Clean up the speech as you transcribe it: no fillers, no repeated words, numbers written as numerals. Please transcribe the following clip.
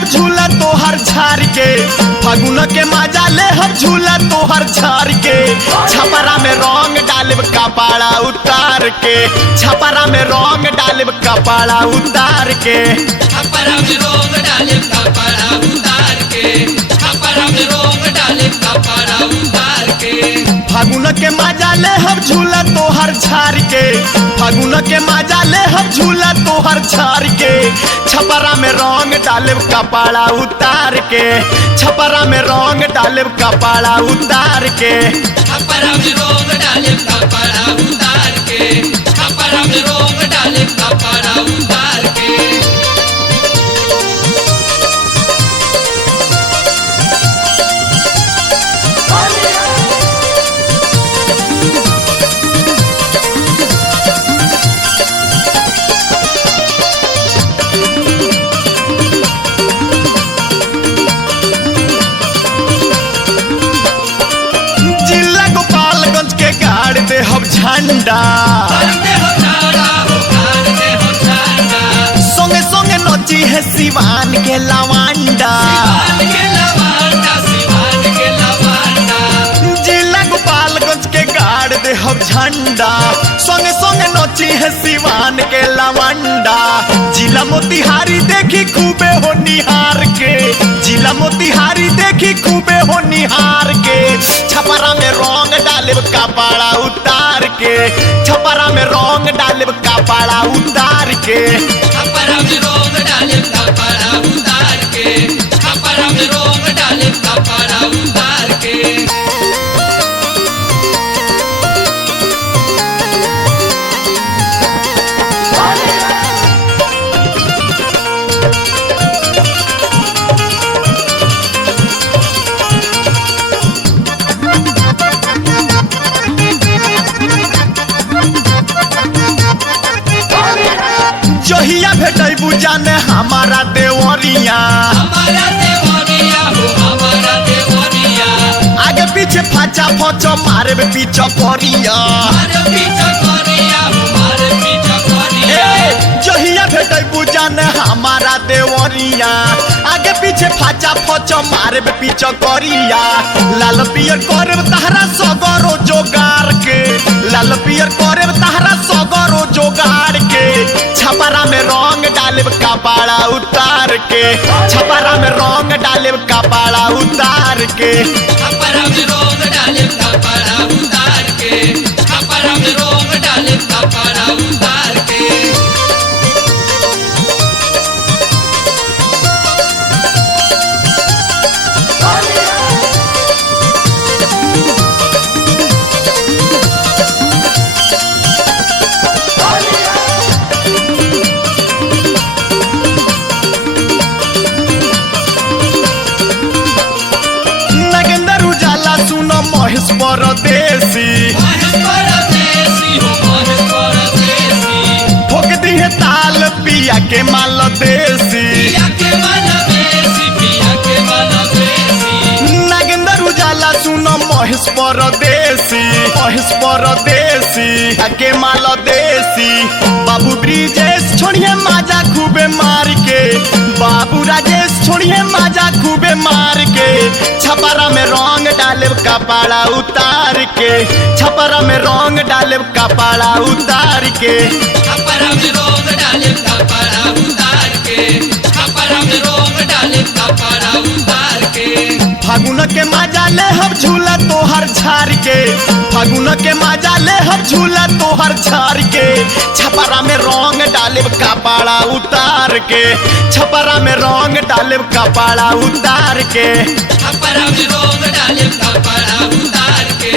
हम झूला तोहर झार के, फागुन के मजा ले हम झूला तोहर झार के। छपरा में रंग डालब कपड़ा उतार के, छपरा में रंग डालब कपड़ा उतार के। छपरा में रंग डालब कपड़ा उतार के, छपरा में रंग डालब कपड़ा उतार के। फागुन के मजा ले हम झूला तोहर झार के, फागुन के मजा ले हम झूला तोहर झार के। छपरा में रंग डालब कपड़ा उतार के, छपरा में रंग डालब कपड़ा उतार के। छपरा में रंग डालब कपड़ा उतार के, छपरा में रंग डालब कपड़ा उतार के। जिला गोपालगंज के गाड़ दे हम झंडा, संगे संगे नची है सिवान के लवांडा। जिला गोपालगंज के गाड़ दे हम झंडा, संगे संगे नची है सिवान के लवांडा। जिला मोतिहारी देखी खूबे हो निहार के, जिला मोतिहारी देखी खूबे हो निहार के। छपरा में रंग डालब कपड़ा उतार के, छपरा में रंग डालब कपड़ा उतार के। छपरा में रंग डालब कपड़ा उतार के, छपरा में रंग डालब कपड़ा उतार के। जहिया भेटैबू जाने हमारा देवरिया, हमारा देवरिया हो हमारा देवरिया। आगे पीछे फाचा फचो मारे पीछे परिया। मारे पीछा करिया हो मारे पीछा करिया। जहिया भेटैबू जाने हमारा देवरिया, आगे पीछे फाचा फचो मारे पीछे करिया। लाल पियर करे तहरा सगरो जोगार के, लाल पियर करे तहरा सगरो जोगार के। छपरा में रंग डालब कपड़ा उतार के, छपरा में रंग डालब कपड़ा उतार के। छपरा में रंग डालब कपड़ा उतार के, छपरा में रंग डालब कपड़ा उतार के। नगेंद्र उजाला सुनो महेश परदेसी, महेश परदेसी हो महेश परदेसी। ठोक दी है ताल पिया के माल देसी। पिया के मन देसी, पिया के मन देसी। नगेंद्र उजाला सुनो महेश परदेसी, महेश परदेसी के माल देसी। बाबू ब्रिजेश छोड़िए माजा खूबे मार के, बाबू राजेश छोड़िए माजा खूबे मार के। छपरा में रंग डालब कपड़ा उतार के, छपरा में रंग डालब कपड़ा उतार के। छपरा में रंग डालब कपड़ा उतार के, छपरा में रंग डालब कपड़ा उतार के। फागुन के मजा ले हम झूला तोहर झार के, फागुन के मजा ले हम झूला तोहर झार के। छपरा में रंग डालब कपड़ा उतार के, छपरा में रंग डालब कपड़ा उतार के। छपरा में रंग डालब कपड़ा उतार के,